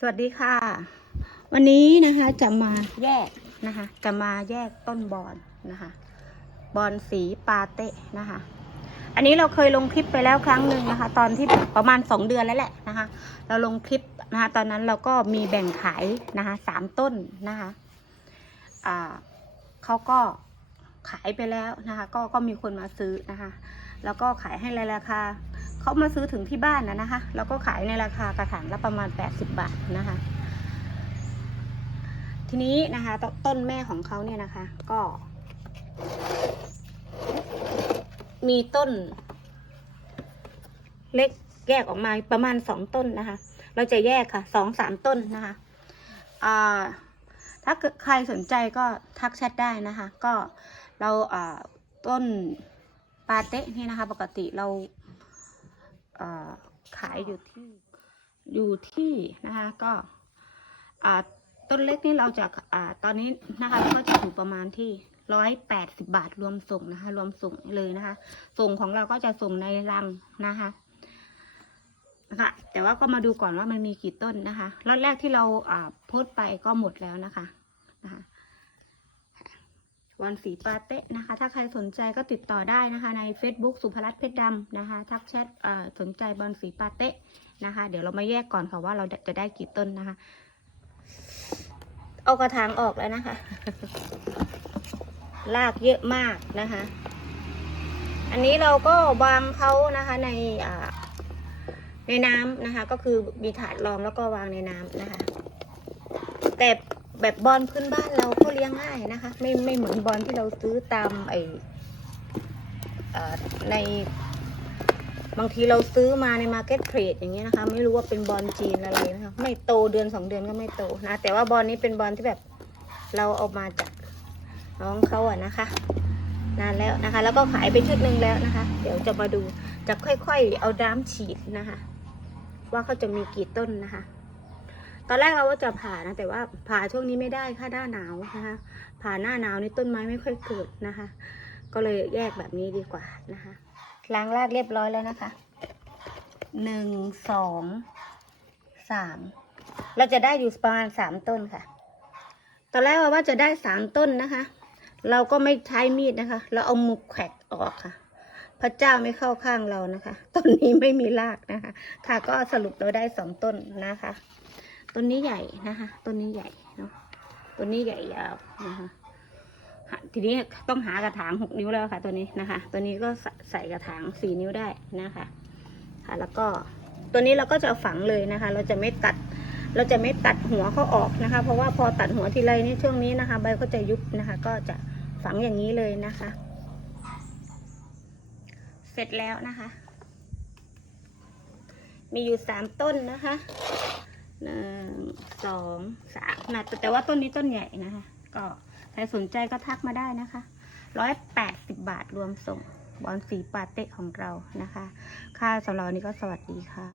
สวัสดีค่ะ วันนี้นะคะจะมาแยกนะคะ จะมาแยกต้นบอนนะคะ บอนสีปาเต้นะคะ อันนี้เราเคยลงคลิปไปแล้วครั้งหนึ่งนะคะ ตอนที่ประมาณสองเดือนแล้วแหละนะคะ เราลงคลิปนะคะ ตอนนั้นเราก็มีแบ่งขายนะคะสามต้นนะคะอ่าเขาก็ขายไปแล้วนะคะ ก็ก็มีคนมาซื้อนะคะ แล้วก็ขายให้ในราคา เขามาซื้อถึงที่บ้านนะนะคะ แล้วก็ขายในราคากระถางละประมาณ 80 บาทนะคะ ทีนี้นะคะตต้นแม่ของเขาเนี่ยนะคะ ก็ มีต้น เล็กแยกออกมาประมาณสองต้นนะคะ เราจะแยกค่ะสองสามต้นนะคะอ่าถ้าใครสนใจก็ทักแชทได้นะคะ ก็เราต้นปาเต้นี่นะคะ ปกติเรา ขายอยู่ที่อยู่ที่นะคะก็ต้นเล็กนี่เราจะอ่าตอนนี้นะคะก็จะอยู่ประมาณที่ร้อยแปดสิบาทรวมส่งนะคะ รวมส่งเลยนะคะ ส่งของเราก็จะส่งในรังนะคะนะคะแต่ว่าก็มาดูก่อนว่ามันมีกี่ต้นนะคะรอบแรกที่เราอ่าโพสต์ไปก็หมดแล้วนะคะนะคะ วันสีปาเต้นะคะ ถ้าใครสนใจก็ติดต่อได้นะคะ ใน Facebook สุภรัตน์เพชรดำนะคะ ทักแชทเอ่อสนใจบอลสีปาเต้นะคะ เดี๋ยวเรามาแยกก่อนค่ะว่าเราจะได้กี่ต้นนะคะ เอากระถางออกแล้วนะคะ ลากเยอะมากนะคะ อันนี้เราก็วางเขานะคะในอ่าในน้ำนะคะ ก็คือมีถาดรองแล้วก็วางในน้ำนะคะ แต่ แบบบอลพื้นบ้านเราก็เลี้ยงง่ายนะคะ ไม่ไม่เหมือนบอลที่เราซื้อตามไอในบางทีเราซื้อมาในมาร์เก็ตเพลสอย่างเงี้ยนะคะ ไม่รู้ว่าเป็นบอลจีนอะไรนะคะ ไม่โตเดือนสองเดือนก็ไม่โตนะ แต่ว่าบอลนี้เป็นบอลที่แบบเราเอามาจากน้องเขาอะนะคะ นานแล้วนะคะ แล้วก็ขายไปชุดหนึ่งแล้วนะคะ เดี๋ยวจะมาดูจะค่อยๆ เอาน้ำฉีดนะคะ ว่าเขาจะมีกี่ต้นนะคะ ตอนแรกเราว่าจะผ่านะแต่ว่าผ่าช่วงนี้ไม่ได้ค่ะหน้าหนาวนะคะผ่าหน้าหนาวนี่ต้นไม้ไม่ค่อยเกิดนะคะ ก็เลยแยกแบบนี้ดีกว่านะคะล้างรากเรียบร้อยแล้วนะคะหนึ่งสองสามเราจะได้อยู่ประมาณสามต้นค่ะ ตอนแรกว่าจะได้สามต้นนะคะ เราก็ไม่ใช้มีดนะคะ เราเอามุกแขกออกค่ะ พระเจ้าไม่เข้าข้างเรานะคะต้นนี้ไม่มีรากนะคะ ค่ะก็สรุปเราได้สองต้นนะคะ ต้นนี้ใหญ่นะคะต้นนี้ใหญ่เนาะต้นนี้ใหญ่ยาวนะคะทีนี้ต้องหากระถางหกนิ้วแล้วค่ะ ตัวนี้นะคะ ตัวนี้ก็ใส่ใส่กระถางสี่นิ้วได้นะคะค่ะ แล้วก็ตัวนี้เราก็จะฝังเลยนะคะ เราจะไม่ตัด เราจะไม่ตัดหัวเขาออกนะคะ เพราะว่าพอตัดหัวทีไรนี่ช่วงนี้นะคะ ใบก็จะยุบนะคะ ก็จะฝังอย่างนี้เลยนะคะ เสร็จแล้วนะคะ มีอยู่สามต้นนะคะหนึ่ง สองสามนะแต่ว่าต้นนี้ต้นใหญ่นะคะ ก็ใครสนใจก็ทักมาได้นะคะร้อยแปดสิบบาทรวมส่งบอลสีปาเต้ของเรานะคะ ค่าสำหรับนี้ก็สวัสดีค่ะ